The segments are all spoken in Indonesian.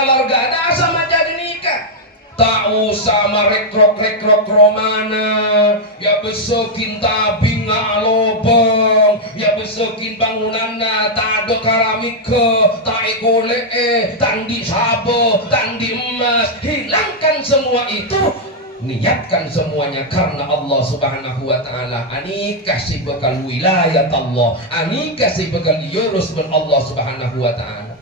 keluarga ada sama jadi nikah. Tak usah merekrok romana, ya besokin tabing alobong, ya besokin bangunanna tak ada keramika, tak ekole tandi sabo, tandi emas. Hilangkan semua itu, niatkan semuanya karena Allah Subhanahu wa taala. Ani kasih bekal wilayah Allah, ani kasih bekal diurus oleh Allah Subhanahu wa taala.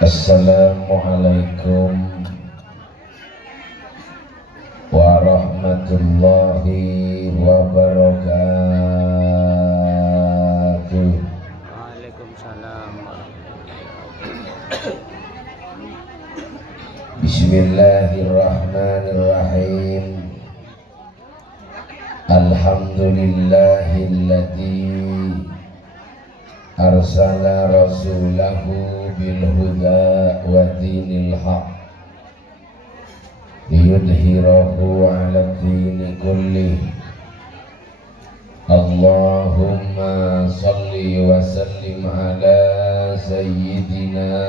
Assalamualaikum warahmatullahi wabarakatuh. Waalaikumsalam. Bismillahirrahmanirrahim. Alhamdulillahilladzi arsala rasulahu bil huda wa dinil haq liyudhhirahu 'ala dini kullih. Allahumma salli wa sallim ala sayyidina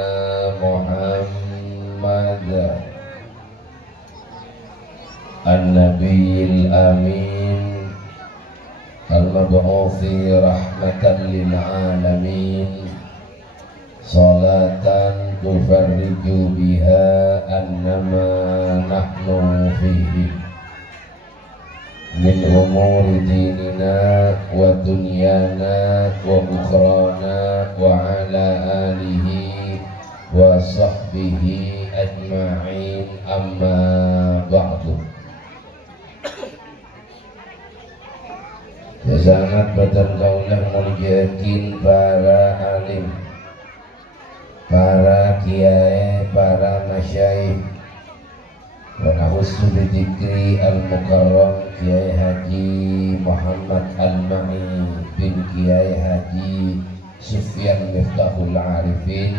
Muhammad an-nabiyil amin al-mab'uthi rahmatan lil alamin, salatan tufarriju biha annama nahnu fihi min umuri dinina wa dunyana wa ukhrana wa ala alihi wa sahbihi ajma'in, amma ba'du. Sangat bertanggungan muliakin para alim, para kiai, para masyayikh, wa nahussu bidzikri al-mukarram Kiai Haji Muhammad Al-Ma'i bin Kiai Haji Sufyan Miftahul Arifin.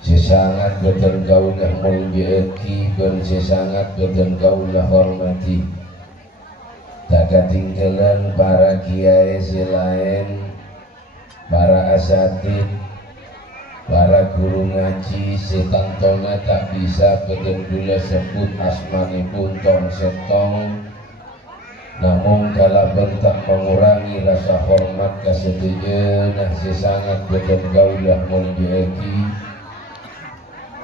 Sesangat bertanggungan muliakin dan sesangat bertanggungan hormati. Tak ketinggalan para kiai selain, para asatid, para guru ngaji setantona tak bisa bedendula sebut asmanipun tong setong. Namun kalau bentak mengurangi rasa hormat kasetuju nah sesangat bedengaulah muliaki.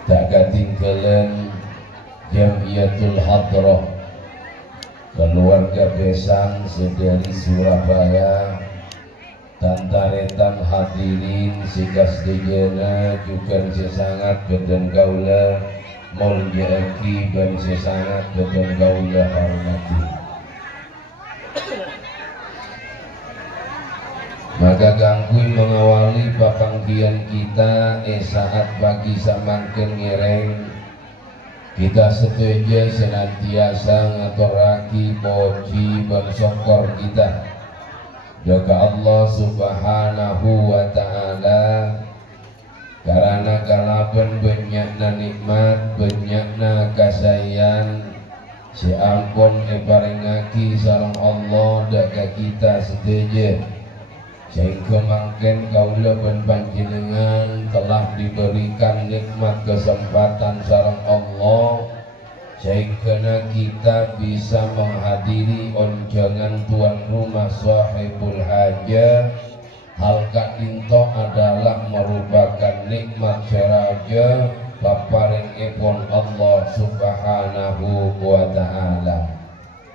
Tak ketinggalan Jamiatul Hadrah, keluarga besan sedari Surabaya, tantaretan hadirin sikas dijana juga sesangat beden gaula mulyaki dan sesangat beden gaula hormati. Maka gangkui mengawali papanggian kita saat pagi samangken ngireng kita setuju senantiasa ngaturaki poci bersyukur kita jaga Allah Subhanahu wa ta'ala karena kalapan banyakna nikmat, banyakna kasayan si ampun paringaki sareng Allah jaga kita setuju sehingga mangken kaula ben panjenengan telah diberikan nikmat kesempatan sareng Allah sehingga kita bisa menghadiri onjangan tuan rumah sahibul hajah. Hal kainto adalah merupakan nikmat seraja paparingipun Allah Subhanahu wa ta'ala.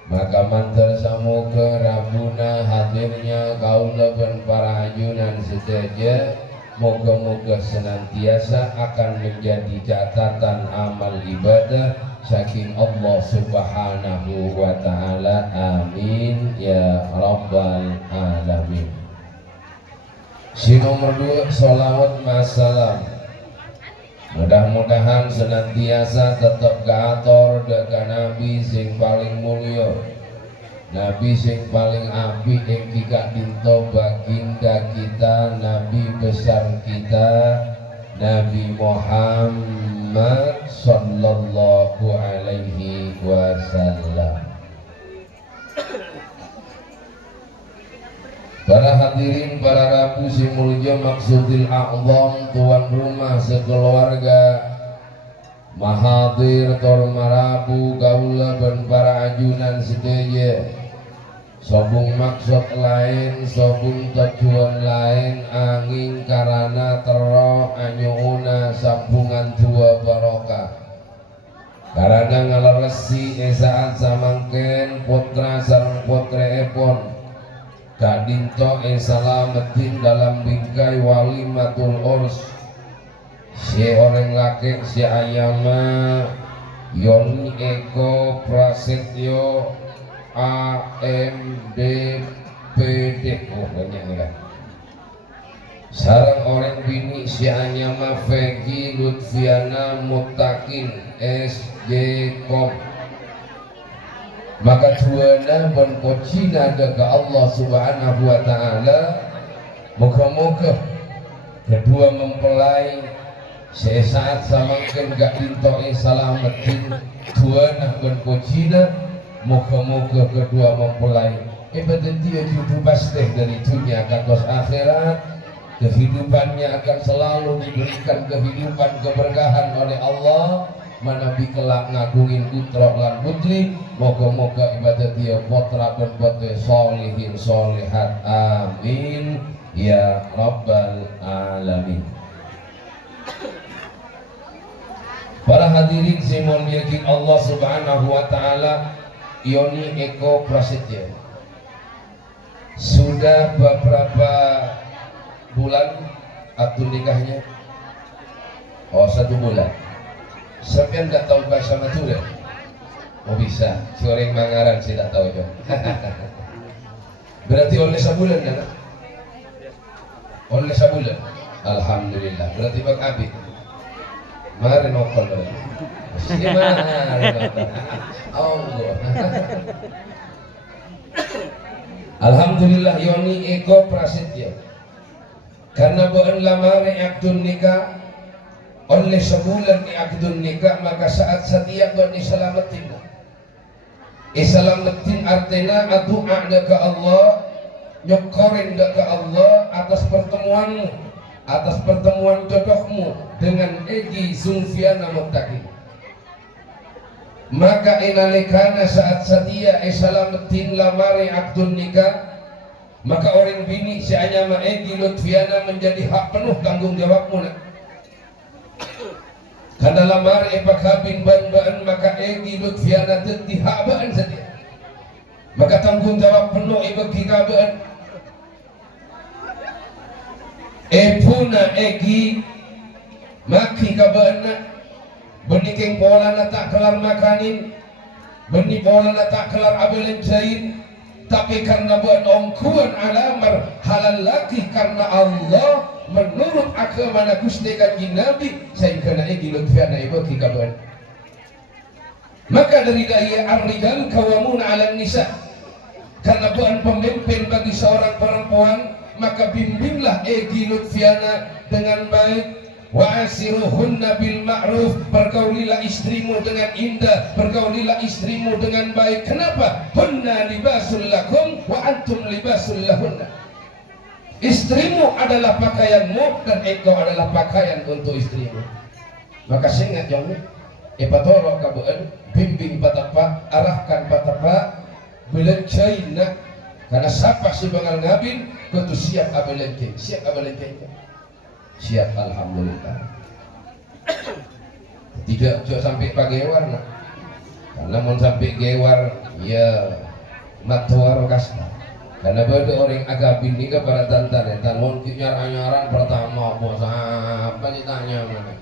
Maka mantar samuka rabuna hadirnya kaula dan para ajunan sedaja, moga-moga senantiasa akan menjadi catatan amal ibadah saking Allah Subhanahu wa ta'ala. Amin ya rabbal alamin. Si nomor 2, salawat masalam. Mudah-mudahan senantiasa tetap kaator dekat Nabi sing paling mulia, Nabi sing paling apik ing kikak dinto baginda kita, Nabi besar kita, Nabi Muhammad sallallahu alaihi wasallam. Para hadirin, para rabu si mulya maksudil a'zam, tuan rumah sekeluarga, mahadir tor marabu gaula dan para ajunan sedaya, sobung maksud lain, sobung tujuan lain, angin karana tero anyuna sambungan tua barokah. Karena ngalaresi esaat samangken putra sareng putra epon kadinto salamatin dalam bingkai walimatul urs, si orang laki si ayama Yoni Eko Prasetyo AMDPD. Oh banyak nih kan. Sarang orang bini si Anyama Vegi Lutfiana Mutakin SJKOM. Maka tuana ban kocina daga Allah subhanahu wa ta'ala. Moga-moga kedua mempelai sesaat samangken gak dintoe salamatin tuana ban kocina. Moga-moga kedua mempelai berhenti hidup pasti dari dunia kados akhirat. Kehidupannya akan selalu diberikan kehidupan keberkahan oleh Allah. Manabi kelak ngagungin putra lan putri. Moga-moga ibadah dia putra dan putri solihin solihat, amin ya rabbal alamin. Para hadirin simon yakin Allah subhanahu wa ta'ala, Yoni Eko Prasetyo sudah beberapa bulan akad nikahnya. Oh 1 bulan. Sampai nggak tahu bahasa Madura? Oh bisa, sering mangaran sih tak tahu itu. Berarti oleh sebulan kan? Oleh sebulan. Alhamdulillah. Berarti bang Abi. Mari nopal berarti. Allah. Alhamdulillah Yoni Eko Prasetyo. Karena bukan lamare akdun nikah oleh sebulan ni akdun nikah, maka saat setiap buat islamatin. Islamatin artinya adu'a ke Allah, nyokorin ke Allah atas pertemuanmu, atas pertemuan jodohmu dengan Egi Zulfiana Muttaqin. Maka inalikana saat setia islamatin lamare akdun nikah, maka orang bini si Anyama Egi Lutfiana menjadi hak penuh tanggung jawabmu. Karena lamar kabin ban-ban maka Egi Lutfiana deti hak baan saja. Maka tanggung jawab penuh bagi kabaan. Puna Egi maki kabaan benikeng pola na tak kelar makanin, benih pola na tak kelar abelen jain. Tapi karena buat ongkuan alamar halal lagi karena Allah menurut agama Gusti Kanjeng Nabi saya kena Egi Lutfiana ibu kikaban. Maka dari daya ar-rijal qawamun 'alan nisa, karena bukan pemimpin bagi seorang perempuan, maka bimbinglah Egi Lutfiana dengan baik. Wa asiruhunna bil ma'ruf, pergaulilah istrimu dengan indah, pergaulilah istrimu dengan baik. Kenapa? Hunna libasul lakum wa antum libasul lahunna. Istrimu adalah pakaianmu dan engkau adalah pakaian untuk istrimu. Maka singat jauh epatoro kabuan, bimbing patapa, arahkan patapa, belencaina. Karena siapa si bangal ngabin, kau tu siap abelencain, siap abelencain. Siap, alhamdulillah. Tidak sampai pagewar nak. Karena mau sampai gewar ya matuar kasna. Karena beda orang agak bini ke para tantan, dan mau nyaran pertama bos apa ditanya mana?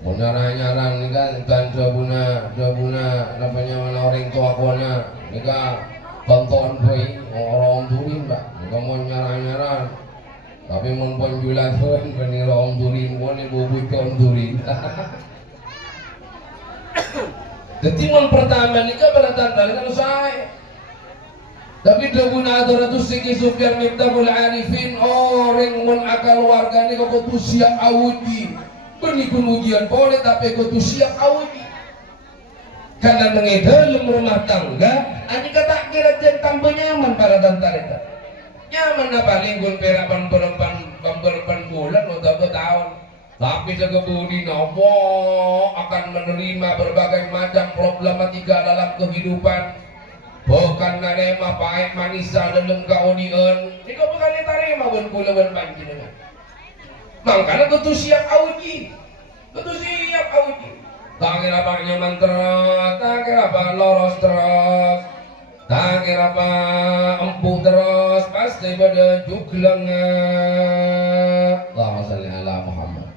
Mau nyaran ni kan dan dua buna, namanya mana orang tua kuana, ni kan tonton boy orang turin mbak, ni kan mau nyaran. Tapi mau penjualan pun penira orang turin, mau ni bubuk orang turin. Jadi mau pertama ni kan pada tantan kan saya. Tapi daguna adaratus siki Sufyan Miftahul Arifin orang mun akal warga ni kau tu siap awuji. Benikun ujian boleh tapi kau tu siap awuji. Karena dalam rumah tangga, ani kata kira jen tambah nyaman para tantarita. Nyaman apa lingkun perapan berpan bulan atau tahun. Tapi sekebudi nopo akan menerima berbagai macam problematika dalam kehidupan. Bukan narema paek manisa dalam kaunian. Ini kau bukan narema pun kula pun panjenengan. Makanya kudu siap auji. Kudu siap auji. Tak kira apa nyaman terus, tak kira apa loros terus, tak kira apa empuk terus, pasti pada juglang. Allahumma shalli ala Muhammad.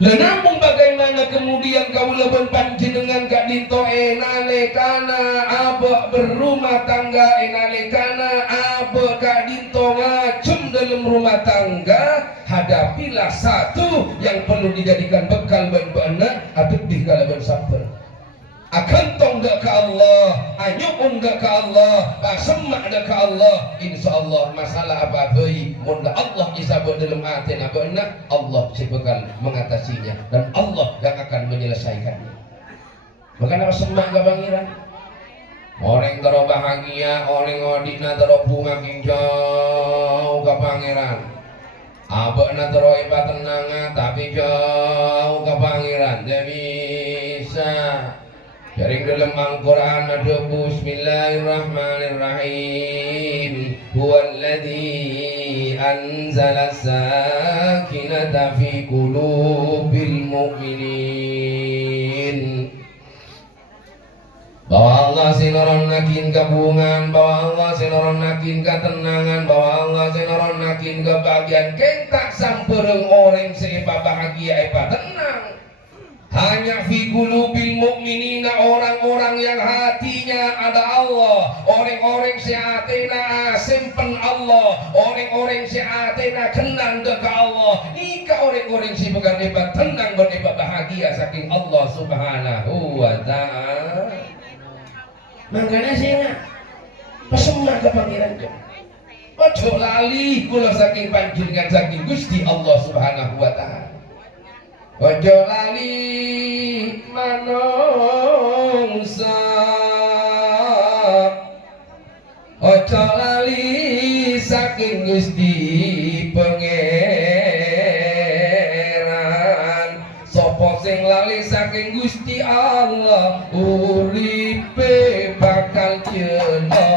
Namun bagaimana kemudian kau lawan panjenengan gak dinto enalekana abah berumah tangga enalekana abah gak dinto ngacem dalam rumah tangga, hadapilah satu yang perlu dijadikan bekal berbana atau di kalaban sabar. Akan tonggak ke Allah, anyuk enggak ke Allah, semak dah ke Allah. InsyaAllah masalah apa-apa munda Allah isabot dalam hati nak Allah sebekal mengatasinya dan Allah yang akan menyelesaikannya. Makanya semak ke pangeran. Orang tero bahagia, orang odina tero bunga jauh ke pangeran. Abakna tero iba tenang tapi jauh ke pangeran. Dia bisa. Dari dalam Al-Quran ada Bismillahirrahmanirrahim. Huwallazi anzala sakinata fi qulubil mu'minin. Bahwa Allah sinoron nakin kabungan, bahwa Allah sinoron nakin ketenangan, bahwa Allah sinoron nakin kebahagiaan. Kentak sampereng orang sepa bahagia epa tenang. Hanya fi qulubil mu'minina, orang-orang yang hatinya ada Allah, orang-orang sehatena simpen Allah, orang-orang sehatena kenal dekat Allah. Ika orang-orang si bukan hebat tenang berhebat bahagia saking Allah Subhanahu wa ta'ala. Makanya saya pesemak ke pangeran ke. Ojo lali kula saking panjenengan saking Gusti Allah Subhanahu wa ta'ala. Ojo lali manungsa, ojo lali saking Gusti Pangeran. Sopo sing lali saking Gusti Allah, uripe bakal celaka.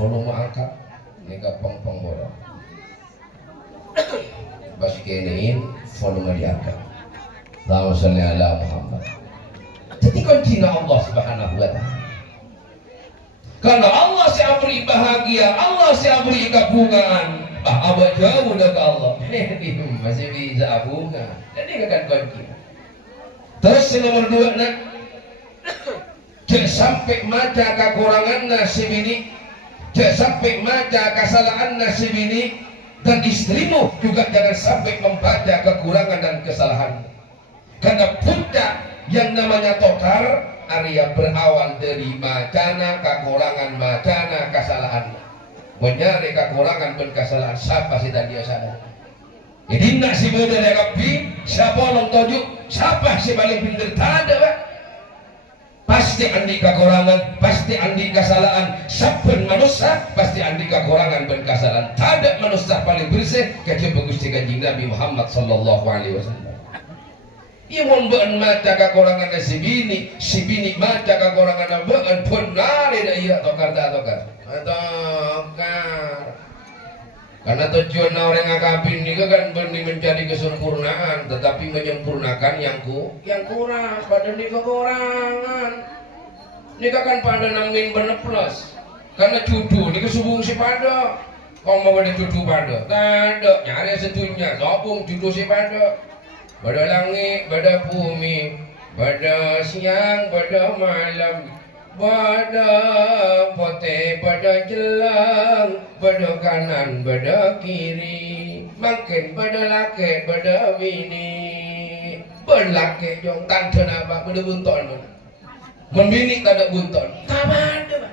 Volume angkat ini gampang penggorong bas kenein volume diangkat. Allahumma shalli ala Muhammad. Jadi kunci Allah Subhanahu wa ta'ala. Karena Allah siap beri bahagia, Allah siap beri kabungan. Abah jauh dari Allah, masih bisa bunga. Jadi akan kunci. Terus yang nomor 2 nak, jangan sampai maca kekurangan nasib ini. Jangan sampai maca kesalahan nasib ini, dan istrimu juga jangan sampai membaca kekurangan dan kesalahan. Karena puncak yang namanya totar Arya berawal dari macana kekurangan, macana kesalahan. Mencari kekurangan dan kesalahan siapa sih dan dia sadar. Jadi nak si bodoh dia kapi, siapa orang tuju, siapa si paling pintar? Tak ada, Pak. Pasti andi kekurangan, pasti andi kesalahan. Siapa manusia, pasti andi kekurangan dan kesalahan. Tak ada manusia paling bersih kecuali Gusti Kanjeng Nabi Muhammad sallallahu alaihi wasallam. Ia membuat mata kekurangan si bini mata kekurangan beun pun nari dah ia tokar. Karena tujuan orang akabin ini kan benih mencari kesempurnaan, tetapi menyempurnakan yang kurang. Pada ni kekurangan, ni kan pada nangin bener plus. Karena cudu ni kesubung si pada, kau mau ada cudu pada, tak ada nyari setunya, sobung cudu si pada. Pada langit, pada bumi, pada siang, pada malam. Pada pote, pada jelang, pada kanan, pada kiri, makin pada laki, pada bini. Berlaki jong tante apa, pada bunton. Membini tak ada bunton. Tak ada.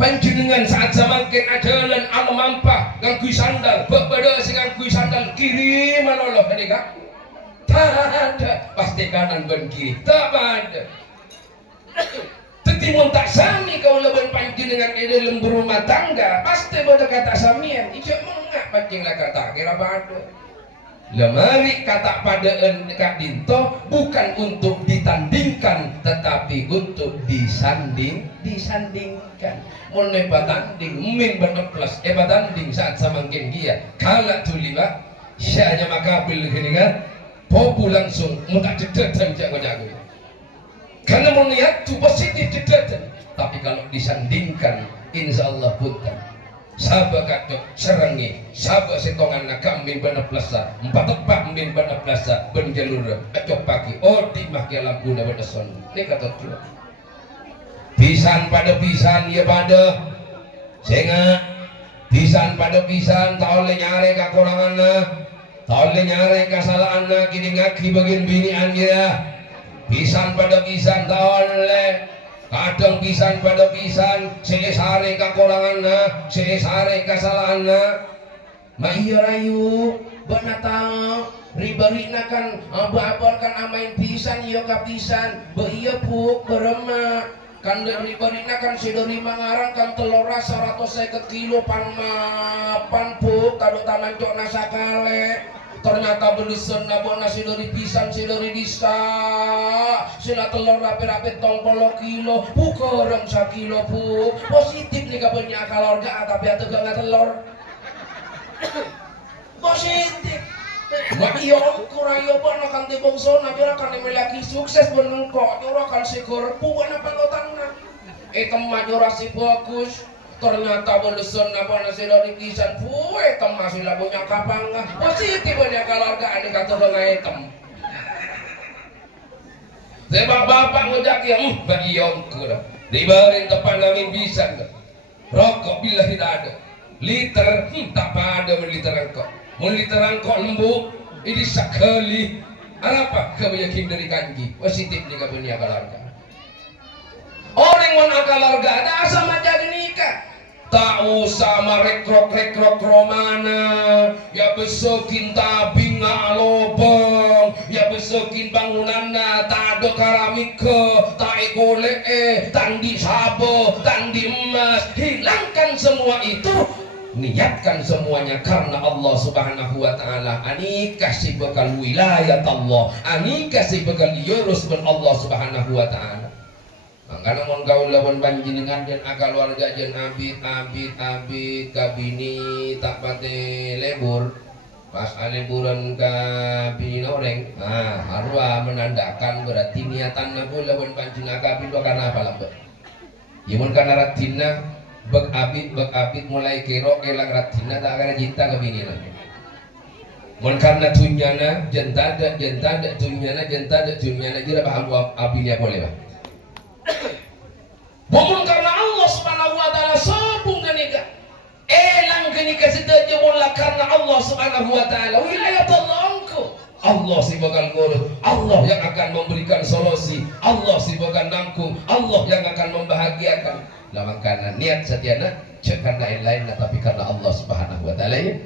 Panjenengan saat semakin ajalan Allah mampah ngangkui sandal, berbeda sing ngangkui sandal kiri maloloh tadi kak. Tak ada, pasti kanan dan kiri. Tak ada. Tetimun tak sami kau leban panjenengan di dalam berumah tangga pasti pada kata samian ijak mengak pancing lah kata kira pada lemari kata padaan kak dinto bukan untuk ditandingkan tetapi untuk disandingkan mulai batanding min bener plus batanding saat samangkin dia kalak tuliba syahnya makabil gini kan popu langsung mudah cedetan jago-jago. Karena melihat itu positif tidak, tapi kalau disandingkan, insya Allah bukan. Sahabat kacau serangi, sahabat setongan nakam min bana plasa, 4 tepak min bana plasa, benjalur kacau pagi, di makia lampu dah berdeson. Ini kata tu. Pisan pada pisan ya pada, sehingga pisan pada pisan, tak oleh nyari kekurangan, tak oleh nyari kesalahan, kini ngaki bagian binian dia. Pisan pada pisan tahun le kadang pisan pada pisan selesare kekuranganna selesare kesalahanna maiyo rayu benatang ribarina kan abar-abarkan amain pisan iyo kapisan beiyo puk berema kan ribarina kan sidori mangarang kan telur rasa 150 kilo pan puk kado tanan cok nasakale ternyata beli senna bona sidori pisan sidori disa sila telur rapi-rapi tongkolo kilo bukoreng 1 kilo bu positif nih kabarnya keluarga tapi atau gak telur positif mak iyo kurang iyo bona kan di bongso najora kan dimiliki sukses benengkok jora kan si korpu wana pangotangna majora si bagus ternyata beleson apa nasi dari kisan pue tem masih labunya kapang positif banyak keluarga ini kata dengan hitam sebab bapak ngejak ya bagi yongku dibawain depan kami bisa rokok bila tidak ada liter tak pada meliter angkok lembu ini sekali apa kebanyakan dari kanji positif jika punya keluarga orang mana keluarga ada sama jadi nikah tak usah merekrok romana ya besokin tabing alobong ya besokin bangunanna tak ada keramika tak ekole tandi sabo tandi emas hilangkan semua itu niatkan semuanya karena Allah subhanahu wa ta'ala ani kasih bekal wilayah Allah ani kasih bekal yurus ben Allah subhanahu wa ta'ala. Karena mon gaul lawan panjenengan jen akal warga jen abid kabini tak pate lebur pas liburan kabini noreng harua menandakan berarti niatan nabu lawan panjenengan kabin karena apa lambat ya mon karena ratina bek abid mulai kero elang ratina tak akan cinta kabini lagi mon karena tunyana jentada tunyana jira paham abinya boleh bah Bukan karena Allah subhanahu wa ta'ala sabung kenika elang kenika sedaja mula karena Allah subhanahu wa ta'ala wilayah tolongku Allah si bakal ngurus Allah yang akan memberikan solusi Allah si bakal nangkung Allah yang akan membahagiakan lawan karena niat setiana cek karena lain tapi karena Allah subhanahu wa ta'ala ya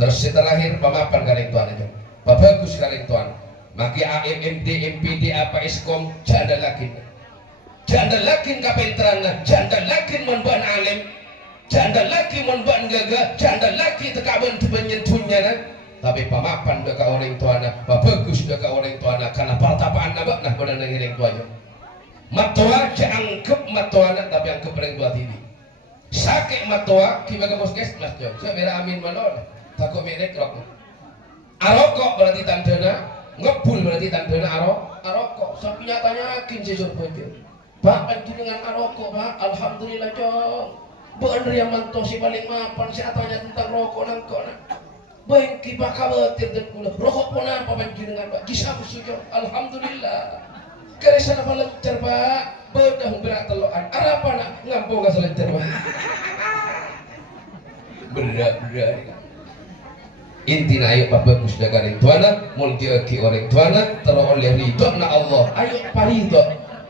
Terus setelah lahir pamapan kareng tuan aja. Bagus kareng tuan. Maki AMMD, MPD apa Iskom janda lakin. Janda lakin kapentranna, janda lakin mon ban alim, janda laki mon ban gaga, janda laki tekaban penyentuhnya na. Tapi pamapan deka orang tuana, bagus deka orang tuana karena partapaan nabak nah pada ngiring tuanya. Matua angkep matuana tapi angkep orang tua tini. Sakit matua kibaga bosges mas jom. Saya bera amin malon. Takut merek rok. Arokok berarti tandana, ngebul berarti tandana arokok. Sampai nyatanya yakin sejur pojok. Pak panjenengan arokok pak, alhamdulillah jom. Bener yang mantu si paling mapan si atanya tentang rokok nangkok nak. Baik kita khawatir dan pula rokok pun apa panjenengan pak? Kisah sujud, alhamdulillah. Kerana apa lancar pak? Bedah berat telokan. Apa nak ngampung gak selancar pak? Berat. Intina ayo bagus dagaring tuana, multi aki orang tuana, terus oleh ridho na Allah. Ayo parido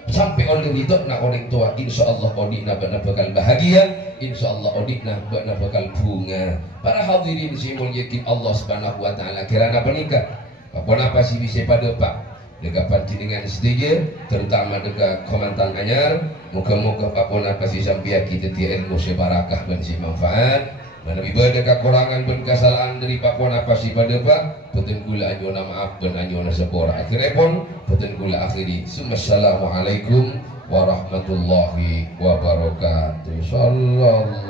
sampai oleh ridho na orang tua. Insya Allah odikna benar bakal bahagia. Insya Allah odikna benar bakal bunga. Para hadirin si mulyakin Allah Subhanahu Wa Taala. Kirana bernikah. Apa sih bisa pada pak? Dekat panjenengan setuju, terutama dekat komentar anyar. Moga-moga apa sih sampai kita tiada ilmu sebarakah dan si manfaat. Menabi pada kekurangan dan kesalahan dari Pak Puan apa sih pada Pak? Betul gula anjona maaf dan anjona sepora. Akhirnya pun betul gula akhiri. Assalamualaikum warahmatullahi wabarakatuh. Sallallahu